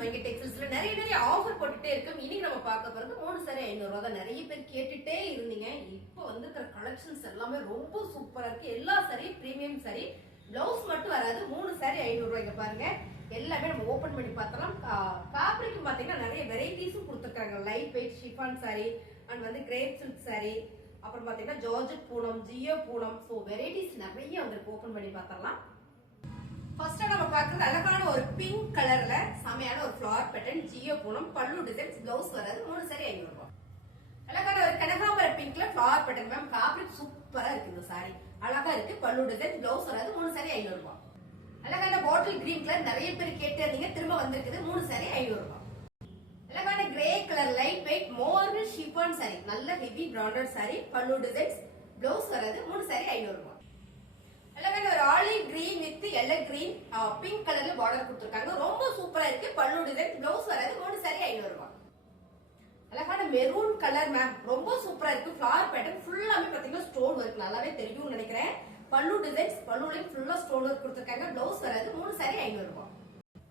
மங்கி டெக்ஸ்டைல்ஸ்ல நிறைய நிறைய ஆஃபர் போட்டுட்டே இருக்கும். இனி நம்ம பார்க்க போறது மூணு சரி ஐநூறுரூவா தான். நிறைய பேர் கேட்டுட்டே இருந்தீங்க. இப்போ வந்துருக்கிற கலெக்ஷன்ஸ் எல்லாமே ரொம்ப சூப்பரா இருக்கு. எல்லா சாரி பிரீமியம் சரி பிளவுஸ் மட்டும் வராது. மூணு சாரி ஐநூறுரூவாய்க்கு பாருங்க. எல்லாமே நம்ம ஓபன் பண்ணி பார்த்தலாம் ஃபேப்ரிக் பார்த்தீங்கன்னா நிறைய வெரைட்டிஸும் கொடுத்துருக்காங்க. Light weight chiffon sari and வந்து கிரேப் சில்க் சாரி அப்புறம் பார்த்தீங்கன்னா georgette Poonam Jio Poonam. So varieties நிறைய வந்துருக்கு. ஓப்பன் பண்ணி பார்த்தலாம் ஃபர்ஸ்ட் நம்ம பார்க்கறது அழகான ஒரு பிங்க் கலர்ல செமையான ஒரு ஃபிளவர் பேட்டர்ன் ஜியோ பூனம் பல்லு டிசைன்ஸ் பிளவுஸ் வராது மூணு சரி ஐநூறு ரூபாய் அழகான ஒரு கனகாம்பர பிங்க்ல ஃபிளவர் பேட்டர்ன் மேம் ஃபேப்ரிக் சூப்பரா இருக்கு இந்த சாரி அழகா இருக்கு பல்லு டிசைன் பிளவுஸ் வராது மூணு சாரி ஐநூறு ரூபாய் அழகான பாட்டில் கிரீன் கலர் நிறைய பேர் கேட்டு இருந்தீங்க திரும்ப வந்திருக்குது மூணு சரி ஐநூறு ரூபாய் அழகான grey colour light weight more chiffon sari நல்ல ஹெவி பிராண்டட் சாரி பல்லு டிசைன்ஸ் பிளவுஸ் வராது மூணு சாரி ஐநூறு ரூபாய் அழகான ஒரு olive green with yellow green pink கலர்ல பார்டர் கொடுத்துருக்காங்க. ரொம்ப சூப்பரா இருக்கு. பல்லு டிசைன் பிளவுஸ் வராது. மூணு சாரி ஐநூறு ரூபாய் அழகான மெரூன் கலர் மேம் ரொம்ப சூப்பரா இருக்கு. ஃபிளவர் பேட்டர்ன் ஃபுல்லாமே பாத்தீங்கன்னா ஸ்டோன் ஒர்க் நல்லாவே தெரியும்னு நினைக்கிறேன். பல்லு டிசைன்ஸ் பல்லுலையும் ஃபுல்லா ஸ்டோன் ஒர்க் கொடுத்துருக்காங்க. பிளவுஸ் வராது. மூணு சாரி ஐநூறு ரூபாய்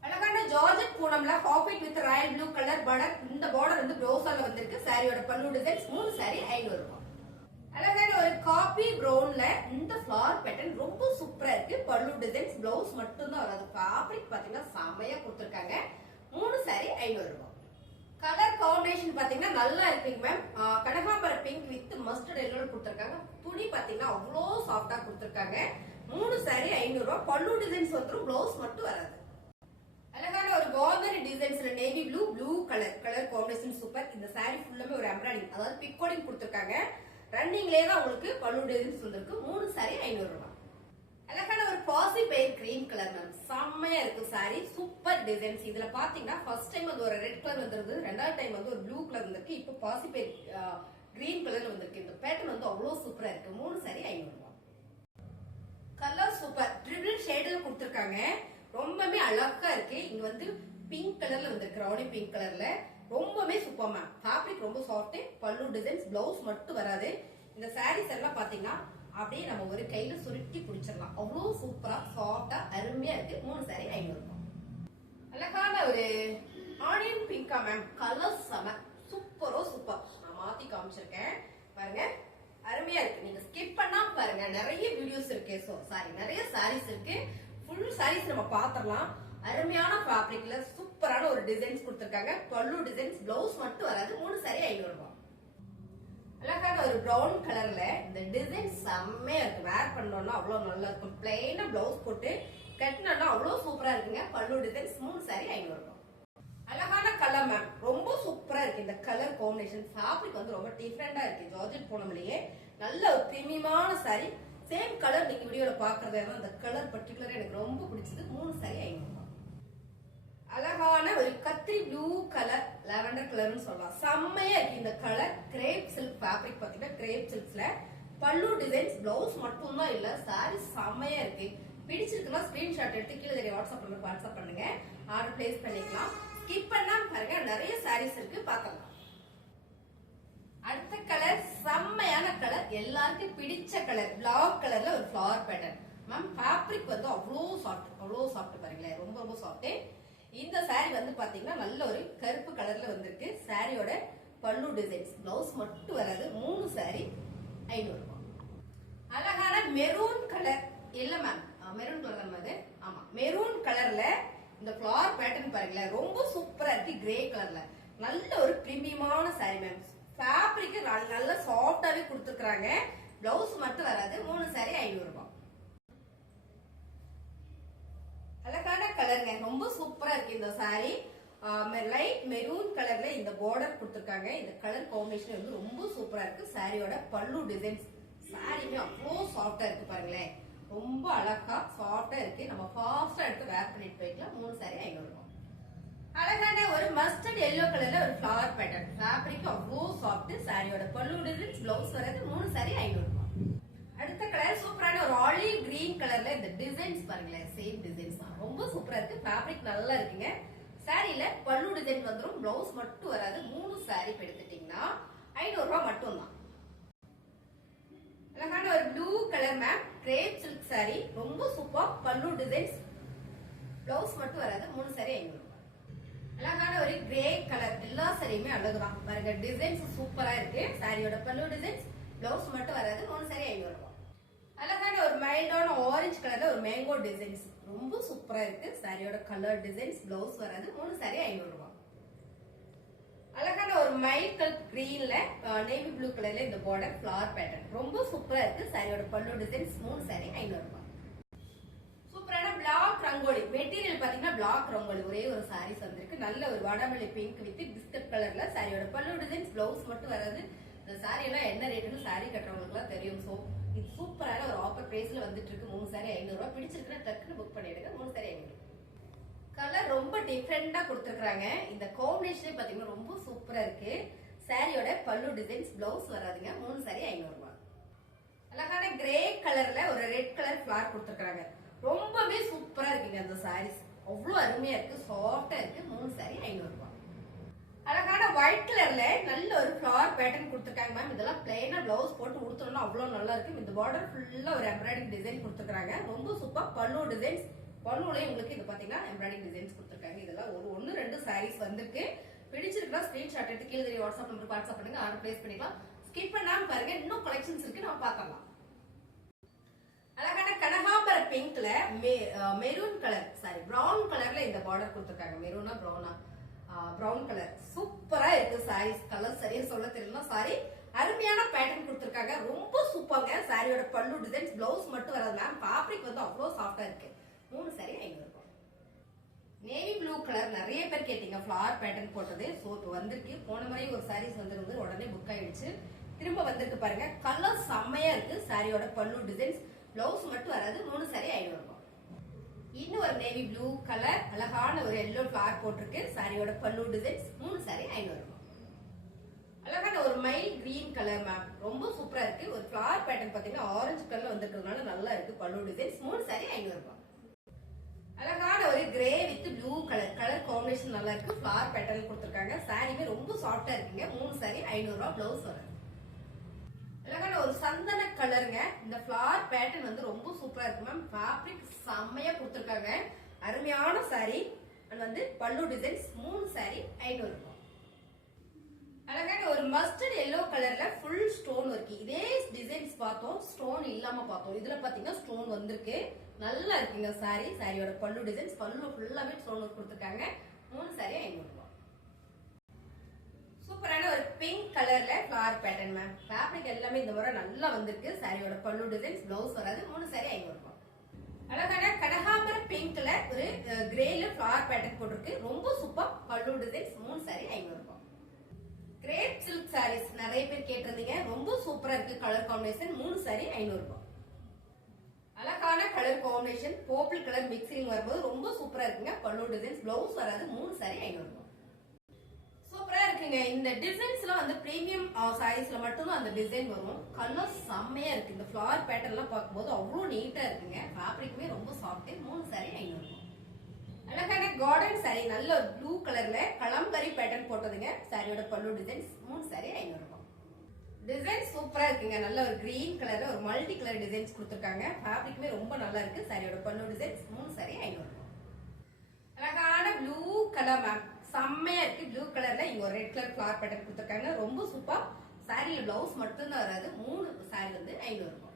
அழகான ஜார்ஜட் பூனம்ல ஹாஃபிட் with royal blue colour border இந்த பார்டர் வந்து ப்ரோஸால வந்திருக்கு. சாரியோட பல்லு டிசைன்ஸ் மூணு சாரி ஐநூறு ரூபாய் அழகான ஒரு காபி ப்ரௌன்ல இந்த ஃபிளவர் பேட்டர்ன் ரொம்ப சூப்பரா இருக்கு. பல்லு டிசைன்ஸ் பிளவுஸ் மட்டும் தான் வராது ஃபேப்ரிக் பாத்தீங்கன்னா செமையா கொடுத்துருக்காங்க. மூணு சாரி ஐநூறு ரூபாய். கலர் காம்பினேஷன் பாத்தீங்கன்னா நல்லா இருக்குங்க மேம் கனகாம்பர பிங்க் வித் மஸ்டர்ட் எல்லோரும் கொடுத்துருக்காங்க. துணி பாத்தீங்கன்னா அவ்வளோ சாஃப்டா கொடுத்துருக்காங்க. மூணு சாரி ஐநூறு ரூபாய். பல்லு டிசைன்ஸ் வந்துடும் பிளவுஸ் மட்டும் வராது. அழகான ஒரு border டிசைன்ஸ்ல navy blue blue colour colour combination super இந்த சாரி ஃபுல்லாமே ஒரு எம்ப்ராய்டிங் அதாவது பிக்கோடிங் கொடுத்துருக்காங்க. ரன்னிங்லேயே தான் உங்களுக்கு பல்லு டிசைன்ஸ் வந்திருக்கு மூணு சாரி ஐநூறு ரூபாய் அழகான ஒரு பாசி பெயர் கிரீம் கலர் மேம் செம்மையா இருக்கு சாரி சூப்பர் டிசைன்ஸ் இதுல பாத்தீங்கன்னா ஃபர்ஸ்ட் டைம் வந்து ஒரு ரெட் கலர் வந்திருந்தது. ரெண்டாவது டைம் வந்து ஒரு ப்ளூ கலர் வந்திருக்கு. இப்போ பாசி பெயர் கிரீன் கலர் வந்திருக்கு. இந்த பேட்டர்ன் வந்து அவ்வளவு சூப்பரா இருக்கு. மூணு சாரி ஐநூறு ரூபாய் கலர் சூப்பர் ட்ரிபிள் ஷேடில் கொடுத்துருக்காங்க. ரொம்பவே அழகா இருக்கு. இங்க வந்து பிங்க் கலர்ல வந்திருக்கு. ரவுடி பிங்க் கலர்ல ரொம்பவே சூப்பர் மேம் ஃபேப்ரிக் ரொம்ப சாஃப்ட் பல்லு டிசைன்ஸ் பிளவுஸ் மட்டும் வராது. இந்த சாரீஸ் எல்லாம் பாத்தீங்கன்னா அப்படியே நம்ம ஒரு கையில சுருட்டி பிடிச்சிடலாம். அவ்வளோ சூப்பரா சாஃப்டா அருமையா இருக்கு. மூணு சாரி ஐநூறு ரூபாய். அழகான ஒரு ஆனியன் பிங்கா மேம் கலர் செம. சூப்பரோ சூப்பர் நான் மாத்தி காமிச்சிருக்கேன். பாருங்க. அருமையா இருக்கு. நீங்க ஸ்கிப் பண்ணாம பாருங்க. நிறைய வீடியோஸ் இருக்கு. ஸோ சாரி நிறைய சாரீஸ் இருக்கு. ஃபுல் சாரீஸ் நம்ம பாத்திரலாம். அருமையான ஃபேப்ரிக்ல சூப்பரான ஒரு டிசைன்ஸ் கொடுத்துருக்காங்க. பல்லு டிசைன்ஸ் பிளவுஸ் மட்டும் வராது. மூணு சாரி ஐநூறு ரூபாய். அழகான ஒரு ப்ரௌன் கலர்ல இந்த டிசைன் செம்மையா இருக்கு. வேர் பண்ணோம்னா அவ்வளவு நல்லா இருக்கும். பிளெயினா பிளவுஸ் போட்டு கட்டினோம்னா அவ்வளவு சூப்பரா இருக்குங்க. பல்லு டிசைன்ஸ் மூணு சாரி ஐநூறு ரூபாய். அழகான கலர் மேம் ரொம்ப சூப்பரா இருக்கு. இந்த கலர் காம்பினேஷன் ஃபேப்ரிக் வந்து ரொம்ப டிஃப்ரெண்டா இருக்கு. ஜார்ஜெட் பூனம்லயே. நல்ல ஒரு திமிமான சாரி சேம் கலர் நீங்க வீடியோல பாக்குறது அந்த கலர் பர்டிகுலர் எனக்கு ரொம்ப பிடிச்சது. மூணு சாரி ஐநூறு அழகான ஒரு கத்திரி ப்ளூ கலர் லெவண்டர் கலர்னு சொல்லலாம். செம்மையா இருக்கு. இந்த கலர் கிரேப் சில்க் ஃபேப்ரிக் பாத்தீங்கன்னா கிரேப் சில்க்ஸ்ல பல்லு டிசைன்ஸ் பிளவுஸ் மட்டும் தான் இல்ல சாரி செம்மையா இருக்கு. பிடிச்சிருக்குன்னா ஸ்கிரீன்ஷாட் எடுத்து கீழே தெரிய வாட்ஸ்அப் பண்ணுங்க வாட்ஸ்அப் பண்ணுங்க. ஆர்டர் பிளேஸ் பண்ணிக்கலாம். ஸ்கிப் பண்ணாம பாருங்க. நிறைய சாரீஸ் இருக்கு. பார்க்கலாம் அடுத்த கலர் செம்மையான கலர் எல்லாருக்கும் பிடிச்ச கலர் பிளாக் கலர்ல ஒரு ஃபிளவர் பேட்டர்ன் மேம் ஃபேப்ரிக் வந்து அவ்வளோ சாஃப்ட் அவ்வளோ சாஃப்ட் பாருங்களேன். ரொம்ப ரொம்ப சாஃப்ட்டு இந்த சாரி வந்து பாத்தீங்கன்னா நல்ல ஒரு கருப்பு கலர்ல வந்திருக்கு. சாரியோட பல்லு டிசைன்ஸ் பிளவுஸ் மட்டும் வராது. மூணு சாரி ஐநூறு அழகான மெரூன் கலர் இல்ல மேம் மெரூன் கலர் தான் அது. ஆமா மெரூன் கலர்ல இந்த ஃபிளவர் பேட்டர்ன் பாருங்களேன் ரொம்ப சூப்பரா இருக்கு கிரே கலர்ல நல்ல ஒரு பிரீமியமான சாரி மேம் ஃபேப்ரிக் நல்ல சாஃப்டாவே கொடுத்துருக்காங்க பிளவுஸ் மட்டும் வராது. மூணு சாரி ஐநூறு ரூபாய் அழகான கலருங்க. ரொம்ப சூப்பரா இருக்கு இந்த சாரி லைட் மெரூன் கலர்ல இந்த பார்டர் கொடுத்துருக்காங்க. இந்த கலர் காம்பினேஷன் வந்து ரொம்ப சூப்பரா இருக்கு. சாரியோட பல்லு டிசைன்ஸ் சாரியுமே அவ்வளோ சாஃப்டா இருக்கு பாருங்களேன். ரொம்ப அழகா சாஃப்டா இருக்கு. நம்ம ஃபாஸ்டா எடுத்து வேர் பண்ணிட்டு போய்க்கலாம். மூணு சாரி ஐநூறு ரூபாய் அழகான ஒரு மஸ்டர்ட் எல்லோ கலர்ல ஒரு ஃபிளவர் பேட்டர்ன் ஃபேப்ரிக் அவ்வளோ சாஃப்ட் சாரியோட பல்லு டிசைன்ஸ் பிளவுஸ் வரது மூணு சாரி ஐநூறு ரூபாய் அடுத்த கலர் சூப்பரான ஒரு ஆலிவ் கிரீன் கலர்ல இந்த டிசைன்ஸ் பாருங்களேன். சேம் டிசைன்ஸ் தான். ரொம்ப சூப்பரா இருக்கு. ஃபேப்ரிக் நல்லா இருக்குங்க. சாரியில பல்லு டிசைன் வந்துடும் பிளவுஸ் மட்டும் வராது. மூணு சாரி எடுத்துட்டீங்கன்னா ஐநூறு ரூபாய் மட்டும் தான் அழகான ஒரு blue colour ma'am crepe silk sari ரொம்ப சூப்பர் பல்லு டிசைன்ஸ் பிளவுஸ் மட்டும் வராது. மூணு சாரி ஐநூறு அழகான ஒரு கிரே கலர் எல்லா சாரியுமே அழகுதான். பாருங்க டிசைன்ஸ் சூப்பரா இருக்கு. சாரியோட பல்லு டிசைன்ஸ் பிளவுஸ் மட்டும் வராது. மூணு சாரி ஐநூறு ரூபாய் அழகான ஒரு மைல்டான ஆரஞ்சு கலர்ல ஒரு மேங்கோ டிசைன்ஸ் ரொம்ப சூப்பரா இருக்கு. சாரியோட கலர் டிசைன்ஸ் பிளவுஸ் வராது. மூணு சாரி ஐநூறு ரூபாய் அழகான ஒரு மைல் கல் கிரீன்ல நேவி ப்ளூ கலர்ல இந்த பார்டர் ஃபிளவர் பேட்டர்ன் ரொம்ப சூப்பரா இருக்கு. சாரியோட பல்லு டிசைன்ஸ் மூணு சாரி ஐநூறு ரூபாய் சூப்பரான பிளாக் ரங்கோலி. மெட்டீரியல் பாத்தீங்கன்னா பிளாக் ரங்கோலி. ஒரே ஒரு சாரீஸ் வந்திருக்கு. நல்ல ஒரு வடமல்லி பிங்க் வித் பிஸ்கட் கலர்ல சாரியோட பல்லு டிசைன்ஸ் பிளவுஸ் மட்டும் வராது. இந்த சாரி எல்லாம் என்ன ரேட்டுன்னு சாரி கட்டுறவங்களுக்கு எல்லாம் தெரியும். சோ இது சூப்பரான ஒரு ஆஃபர் பிரைஸ்ல வந்துட்டு இருக்கு. மூணு சாரி ஐநூறு ரூபாய். பிடிச்சிருக்குன்னா டக்குன்னு புக் பண்ணிடுங்க. மூணு சாரி ஐநூறு. கலர் ரொம்ப டிஃப்ரெண்டா கொடுத்துருக்காங்க இந்த காம்பினேஷனே பாத்தீங்கன்னா ரொம்ப சூப்பரா இருக்கு. சாரியோட பல்லு டிசைன்ஸ் பிளவுஸ் வராதுங்க. மூணு சாரி ஐநூறு ரூபாய். அழகான கிரே கலர்ல ஒரு ரெட் கலர் ஃபிளார் கொடுத்துருக்காங்க ரொம்பவே சூப்பரா இருக்குங்க அந்த சாரீஸ் அவ்வளவு அருமையா இருக்கு. சாஃப்டா இருக்கு. மூணு சாரி ஐநூறு ரூபாய். அழகான ஒயிட் கலர்ல நல்ல ஒரு ஃபிளவர் பேட்டர்ன் கொடுத்துருக்காங்க மேம் இதெல்லாம் பிளைனா பிளவுஸ் போட்டு கொடுத்தோம்னா அவ்வளவு நல்லா இருக்கு. இந்த பார்டர் ஃபுல்லா ஒரு எம்ப்ராய்டிங் டிசைன் கொடுத்துருக்காங்க ரொம்ப சூப்பர் பல்லு டிசைன்ஸ் பல்லுலயும் உங்களுக்கு இது பாத்தீங்கன்னா எம்ப்ராய்டிங் டிசைன்ஸ் கொடுத்துருக்காங்க. இதெல்லாம் ஒரு ஒன்னு ரெண்டு சாரீஸ் வந்திருக்கு. பிடிச்சிருக்கா ஸ்கிரீன்ஷாட் எடுத்து கீழே தெரிய வாட்ஸ்அப் நம்பருக்கு வாட்ஸ்அப் பண்ணுங்க. ஆர்டர் பிளேஸ் பண்ணிக்கலாம். ஸ்கிப் பண்ணாம பாருங்க. இன்னும் கலெக்ஷன்ஸ் இருக்கு. நம்ம பார்க்கலாம் அழகான கனகாம்பர பிங்க்ல மெரூன் கலர் சாரி ப்ரௌன் கலர்ல இந்த பார்டர் கொடுத்துருக்காங்க. மெரூனா ப்ரௌனா ப்ரௌன் கலர் சூப்பரா இருக்கு சாரீஸ் கலர் சரியா சொல்ல தெரியல சாரி அருமையான பேட்டர்ன் கொடுத்துருக்காங்க. ரொம்ப சூப்பர்ங்க சாரியோட பல்லு டிசைன்ஸ் பிளவுஸ் மட்டும் வராது மேம் ஃபேப்ரிக் வந்து அவ்வளோ சாஃப்டா இருக்கு. மூணு சாரி ஐநூறு ரூபாய் நேவி ப்ளூ கலர் நிறைய பேர் கேட்டீங்க. ஃபிளவர் பேட்டர்ன் போட்டது. ஸோ இப்போ வந்திருக்கு. போன முறை ஒரு சாரீஸ் வந்துருந்து உடனே புக் ஆயிடுச்சு. திரும்ப வந்திருக்கு பாருங்க. கலர் செம்மையா இருக்கு. சாரியோட பல்லு டிசைன்ஸ் பிளவுஸ் மட்டும் வராது. மூணு சாரி ஐநூறு ரூபாய் இன்னும் ஒரு நேவி ப்ளூ கலர் அழகான ஒரு எல்லோ ஃபிளார் போட்டிருக்கு. சாரியோட பல்லு டிசைன்ஸ் மூணு சாரி ஐநூறு அழகான ஒரு மைல் கிரீன் கலர் மேம் ரொம்ப சூப்பரா இருக்கு. ஒரு ஃபிளார் பேட்டர்ன் பாத்தீங்கன்னா ஆரஞ்சு கலர்ல வந்திருக்கிறதுனால நல்லா இருக்கு. பல்லு டிசைன்ஸ் மூணு சாரி ஐநூறு ரூபாய். அழகான ஒரு grey with blue colour colour combination நல்லா இருக்கு. ஃபிளார் பேட்டர்ன் கொடுத்துருக்காங்க. சாரியுமே ரொம்ப சாஃப்டா இருக்குங்க. மூணு சாரி ஐநூறு ரூபாய் பிளவுஸ் வரும் அழகான ஒரு சந்தன கலருங்க. இந்த ஃபிளார் பேட்டர்ன் வந்து ரொம்ப சூப்பரா இருக்கு மேம் ஃபேப்ரிக் செம்மையா கொடுத்துருக்காங்க. அருமையான சாரி அண்ட் வந்து பல்லு டிசைன்ஸ் மூணு சாரி ஐநூறு ரூபாய் அழகான ஒரு மஸ்டர்ட் எல்லோ கலர்ல ஃபுல் ஸ்டோன் இருக்கு இதே டிசைன்ஸ் பார்த்தோம். ஸ்டோன் இல்லாம பார்த்தோம். இதுல பாத்தீங்கன்னா ஸ்டோன் வந்திருக்கு. நல்லா இருக்குங்க சாரி சாரியோட பல்லு டிசைன்ஸ் பல்லு ஃபுல்லாவே ஸ்டோன் கொடுத்துருக்காங்க. மூணு சாரி ஐநூறு. சூப்பரான ஒரு பிங்க் கலர்ல ஃபிளவர் பேட்டர்ன் மேம் ஃபேப்ரிக் எல்லாமே இந்த முறை நல்லா வந்திருக்கு. சாரியோட பல்லு டிசைன்ஸ் பிளவுஸ் வராது மூணு சாரி ஐநூறு ரூபாய் அழகான கடகாம்பர பிங்க்ல ஒரு கிரேல ஃபிளவர் பேட்டர்ன் போட்டிருக்கு. ரொம்ப சூப்பர் பல்லு டிசைன்ஸ் மூணு சாரி ஐநூறு ரூபாய் கிரேப் சில்க் சாரீஸ் நிறைய பேர் கேட்டிருந்தீங்க. ரொம்ப சூப்பரா இருக்கு கலர் காம்பினேஷன் மூணு சாரி ஐநூறு ரூபாய் அழகான colour combination purple colour mixing வரும்போது ரொம்ப சூப்பரா இருக்குங்க. பல்லு டிசைன்ஸ் பிளவுஸ் வராது மூணு சாரி ஐநூறு ரூபாய் சூப்பரா இருக்குங்க. இந்த டிசைன்ஸ்லாம் வந்து பிரீமியம் சாரீஸ்ல மட்டும்தான் அந்த டிசைன் வரும். கலர் செம்மையா இருக்கு. இந்த ஃபிளவர் பேட்டர்ன்லாம் பார்க்கும்போது அவ்வளவு நீட்டா இருக்குங்க. ஃபேப்ரிக்குமே ரொம்ப சாஃப்ட் மூணு சாரி ஐநூறு ரூபாய். அழகான கார்டன் சாரி நல்ல ஒரு ப்ளூ கலர்ல கலம்பரி பேட்டர்ன் போட்டதுங்க. சாரியோட பல்லு டிசைன்ஸ் மூணு சாரி ஐநூறு ரூபாய். டிசைன் சூப்பரா இருக்குங்க. நல்ல ஒரு கிரீன் கலர்ல ஒரு மல்டி கலர் டிசைன்ஸ் கொடுத்துருக்காங்க. ஃபேப்ரிக்குமே ரொம்ப நல்லா இருக்கு. சாரியோட பல்லு டிசைன்ஸ் மூணு சாரி ஐநூறு ரூபாய். அழகான ப்ளூ கலர் மேம் செம்மையா இருக்கு. ப்ளூ கலர்ல இங்க ஒரு ரெட் கலர் ஃபிளார் பேட்டர் கொடுத்துருக்காங்க. ரொம்ப சூப்பர் சாரியில பிளவுஸ் மட்டும்தான் வராது. மூணு சாரி வந்து ஐநூறு ரூபாய்.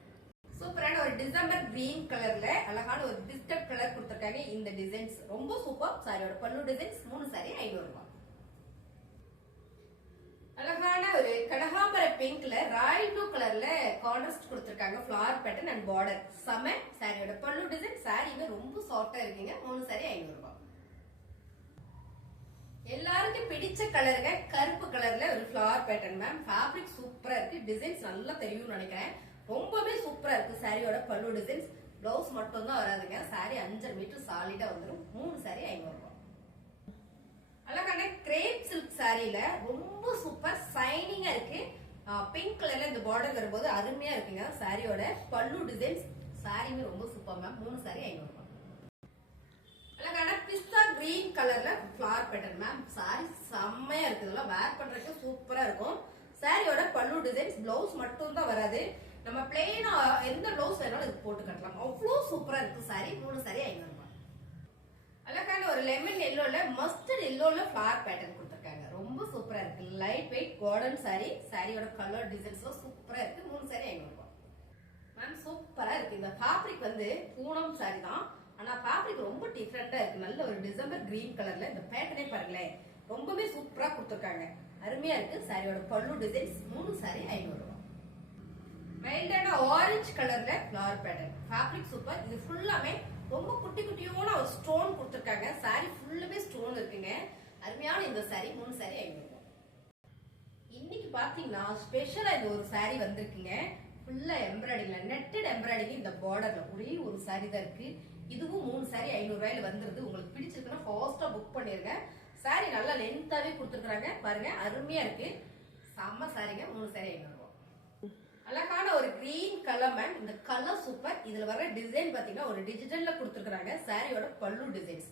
சூப்பரான ஒரு டிசம்பர் கிரீன் கலர்ல அழகான ஒரு பிஸ்கட் கலர் கொடுத்துருக்காங்க. இந்த டிசைன்ஸ் ரொம்ப சூப்பர் சாரியோட பல்லு டிசைன்ஸ் மூணு சாரி ஐநூறு ரூபாய். அழகான ஒரு கடகாம்பர பிங்க்ல ராயல் ப்ளூ கலர்ல கான்ட்ராஸ்ட் கொடுத்துருக்காங்க. ஃபிளவர் பேட்டர்ன் அண்ட் பார்டர் செம சாரியோட பல்லு டிசைன் சாரியுமே ரொம்ப சாஃப்டா இருக்குங்க. மூணு சாரி ஐநூறு ரூபாய். எல்லாருக்கும் பிடிச்ச கலருங்க கருப்பு கலர்ல ஒரு ஃபிளவர் பேட்டர்ன் மேம் ஃபேப்ரிக் சூப்பரா இருக்கு. டிசைன்ஸ் நல்லா தெரியும்னு நினைக்கிறேன். ரொம்பவே சூப்பரா இருக்கு சாரியோட பல்லு டிசைன்ஸ் பிளவுஸ் மட்டும் தான் வராதுங்க. சாரி அஞ்சரை மீட்டர் சாலிடா வந்துடும் மூணு சாரி ஐநூறு ரூபாய். அழகான கிரேப் சில்க் சாரியில ரொம்ப சூப்பர் சைனிங்கா இருக்கு. பிங்க் கலர்ல இந்த பார்டர் வரும்போது அருமையா இருக்குங்க. சாரியோட பல்லு டிசைன்ஸ் சாரியுமே ரொம்ப சூப்பர் மேம் மூணு சாரி ஐநூறு ரூபாய். அழகான பிஸ்தா கிரீன் கலர்ல ஃபிளவர் பேட்டர்ன் மேம் சாரி செம்மையா இருக்கு. இதெல்லாம் வேர் பண்றதுக்கு சூப்பரா இருக்கும். சாரியோட பல்லு டிசைன்ஸ் பிளவுஸ் மட்டும் தான் வராது. நம்ம பிளெயினா எந்த பிளவுஸ் வேணாலும் இது போட்டு கட்டலாம். அவ்வளோ சூப்பரா இருக்கு. சாரி மூணு சாரி ஐநூறு ரூபாய் அழகான ஒரு லெமன் எல்லோல மஸ்டர்ட் எல்லோல ஃபிளார் பேட்டர்ன் கொடுத்துருக்காங்க. ரொம்ப சூப்பரா இருக்கு. லைட் வெயிட் கார்டன் சாரி சாரியோட கலர் டிசைன்ஸ்லாம் சூப்பரா இருக்கு. மூணு சாரி ஐநூறு ரூபாய் மேம் சூப்பரா இருக்கு. இந்த ஃபேப்ரிக் வந்து பூனம் சாரி தான். ஆனா ஃபேப்ரிக் ரொம்ப டிஃப்ரெண்டா இருக்கு. நல்ல ஒரு டிசம்பர் கிரீன் கலர்ல இந்த பேட்டர்னே பாருங்களேன். ரொம்பவே சூப்பரா கொடுத்துருக்காங்க. அருமையா இருக்கு. சாரியோட பல்லு டிசைன்ஸ் மூணு சாரி ஐநூறு ரூபாய் மைல்டான ஆரஞ்சு கலர்ல ஃபிளவர் பேட்டர்ன் ஃபேப்ரிக் சூப்பர் இது ஃபுல்லாமே ரொம்ப குட்டி குட்டியோட ஒரு ஸ்டோன் கொடுத்துருக்காங்க. சாரி ஃபுல்லுமே ஸ்டோன் இருக்குங்க. அருமையான இந்த சாரி மூணு சாரி ஐநூறு இன்னைக்கு பாத்தீங்கன்னா ஸ்பெஷலா இந்த ஒரு சாரி வந்திருக்குங்க. ஃபுல்லா எம்ப்ராய்டிங்ல நெட்டட் எம்ப்ராய்டிங் இந்த பார்டர்ல ஒரே ஒரு சாரி தான் இருக்கு. இதுவும் மூணு சாரி ஐநூறு ரூபாயில வந்துருது உங்களுக்கு பிடிச்சிருக்குன்னா ஃபாஸ்டா புக் பண்ணிருங்க. சாரி நல்லா லென்த்தாவே கொடுத்துருக்காங்க பாருங்க அருமையா இருக்கு. செம்ம சாரிங்க மூணு சாரி ஐநூறு அழகான ஒரு கிரீன் கலர் மேம் இந்த கலர் சூப்பர் இதுல வர டிசைன் பாத்தீங்கன்னா ஒரு டிஜிட்டல்ல கொடுத்துருக்காங்க சாரியோட பல்லு டிசைன்ஸ்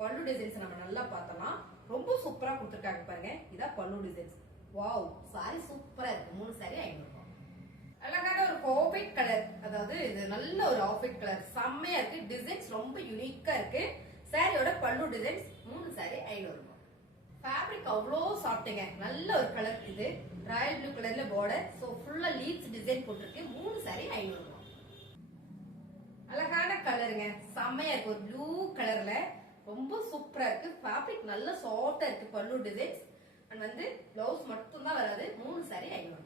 பல்லு டிசைன்ஸ் நம்ம நல்லா பார்த்தலாம் ரொம்ப சூப்பரா கொடுத்துருக்காங்க பாருங்க. இதான் பல்லு டிசைன்ஸ் வாவ் சாரி சூப்பரா இருக்கு. மூணு சாரி ஐநூறு அழகான ஒரு ஆஃபைட் கலர் அதாவது இது நல்ல ஒரு ஆஃபைட் கலர் செம்மையா இருக்கு. டிசைன்ஸ் ரொம்ப யூனிக்கா இருக்கு. சாரியோட பல்லு டிசைன்ஸ் மூணு சாரி ஐநூறு ரூபாய். ஃபேப்ரிக் அவ்வளோ சாப்பிட்டுங்க நல்ல ஒரு கலர் இது. ராயல் ப்ளூ கலர்ல பார்டர் ஸோ ஃபுல்லா லீவ்ஸ் டிசைன் போட்டிருக்கு. மூணு சாரி ஐநூறு ரூபாய். அழகான கலருங்க செம்மையா இருக்கு. ஒரு ப்ளூ கலர்ல ரொம்ப சூப்பரா இருக்கு. ஃபேப்ரிக் நல்ல சாஃப்டா இருக்கு. பல்லு டிசைன்ஸ் அண்ட் வந்து பிளவுஸ் மட்டும் தான் வராது. மூணு சாரி ஐநூறு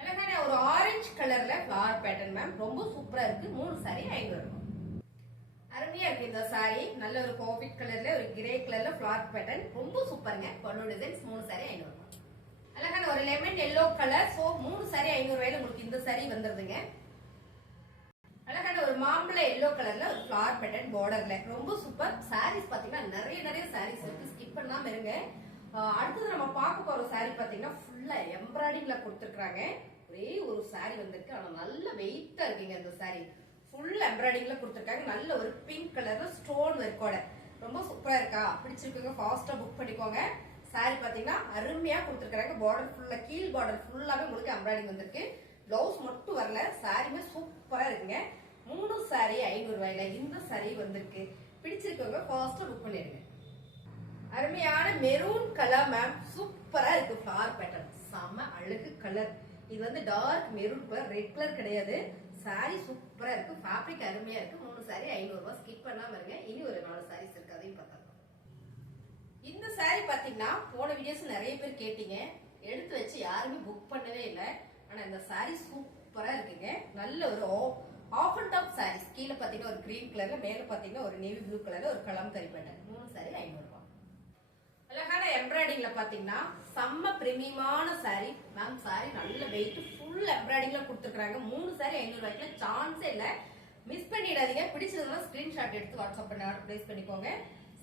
அழகான ஒரு ஆரஞ்சு கலர்ல ஃபிளவர் பேட்டர்ன் மேம் ரொம்ப சூப்பரா இருக்கு. மூணு சாரி ஐநூறு ரூபாய் அருமையா இருக்கு இந்த சாரி நல்ல ஒரு காபிட் கலர்ல ஒரு கிரே கலர்ல ஃபிளவர் பேட்டர்ன் ரொம்ப சூப்பருங்க பொண்ணு டிசைன்ஸ் மூணு சாரி ஐநூறு ரூபாய் அழகான ஒரு லெமன் எல்லோ கலர் சோ மூணு சாரி ஐநூறு ரூபாயில உங்களுக்கு இந்த சாரி வந்துருதுங்க. அழகான ஒரு மாம்பழ எல்லோ கலர்ல ஒரு ஃபிளவர் பேட்டர்ன் பார்டர்ல ரொம்ப சூப்பர் சாரீஸ் பாத்தீங்கன்னா நிறைய நிறைய சாரீஸ் இருக்கு. ஸ்கிப் பண்ணாம இருங்க. அடுத்தது நம்ம பார்க்க போற சாரி பாத்தீங்கன்னா ஃபுல்லா எம்ப்ராய்டிங்ல கொடுத்துருக்காங்க ஒரே ஒரு சாரி வந்திருக்கு. ஆனா நல்ல வெயிட்டா இருக்குங்க இந்த சாரி ஃபுல் எம்ப்ராய்டிங்ல கொடுத்துருக்காங்க. நல்ல ஒரு பிங்க் கலர்ல ஸ்டோன் ஒர்க்கோட ரொம்ப சூப்பரா இருக்கா? பிடிச்சிருக்குங்க. ஃபாஸ்டா புக் பண்ணிக்கோங்க. சாரி பாத்தீங்கன்னா அருமையா கொடுத்துருக்காங்க பார்டர் ஃபுல்லா கீழ் பார்டர் ஃபுல்லாவே உங்களுக்கு எம்ப்ராய்டிங் வந்திருக்கு. பிளவுஸ் மட்டும் வரல. சாரியுமே சூப்பரா இருக்குங்க. மூணு சாரி ஐநூறு ரூபாயில இந்த சாரி வந்திருக்கு. பிடிச்சிருக்கவங்க ஃபாஸ்டா புக் பண்ணிடுங்க. அருமையான மெரூன் கலர் மேம் சூப்பரா இருக்கு ஃபிளவர் பேட்டர்ன் செம்ம அழகு கலர் இது வந்து dark maroon colour red colour கிடையாது. சாரி சூப்பரா இருக்கு. ஃபேப்ரிக் அருமையா இருக்கு. மூணு சாரி ஐநூறு ரூபாய் ஸ்கிப் பண்ணாம இருங்க. இனி ஒரு நாலு சாரீஸ் இருக்கு. அதையும் பார்த்தோம் இந்த சாரி பாத்தீங்கன்னா போன வீடியோஸ் நிறைய பேர் கேட்டீங்க. எடுத்து வச்சு யாருமே புக் பண்ணவே இல்லை. ஆனா இந்த சாரி சூப்பரா இருக்குங்க. நல்ல ஒரு ஆஃப் அண்ட் டாப் சாரீஸ் கீழே பாத்தீங்கன்னா ஒரு கிரீன் கலர்ல மேல பாத்தீங்கன்னா ஒரு நேவி ப்ளூ கலர்ல ஒரு கலம்கரி பேட்டர்ன் மூணு சாரி ஐநூறு ரூபாய் அழகான எம்ப்ராய்டிங்ல பாத்தீங்கன்னா செம்ம பிரீமியமான சாரி மேம் சாரி நல்ல வெயிட் ஃபுல் எம்ப்ராய்டிங்ல கொடுத்துருக்காங்க மூணு சாரி ஐநூறு ரூபாய்க்குல சான்ஸே இல்ல. மிஸ் பண்ணிடாதீங்க. பிடிச்சதுன்னா ஸ்கிரீன்ஷாட் எடுத்து வாட்ஸ்அப் பண்ண ஆர்டர் பிளேஸ் பண்ணிக்கோங்க.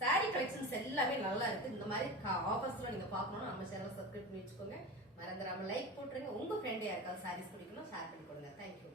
சாரி கலெக்ஷன்ஸ் எல்லாமே நல்லா இருக்கு. இந்த மாதிரி ஆஃபர்ஸ்ல நீங்க பார்க்கணும் நம்ம சேனல் சப்ஸ்கிரைப் பண்ணி வச்சுக்கோங்க. மறந்துடாம லைக் போட்டுருங்க. உங்க ஃப்ரெண்ட் யாருக்காவது சாரீஸ் பிடிக்கணும் ஷேர் பண்ணி கொடுங்க. தேங்க்யூ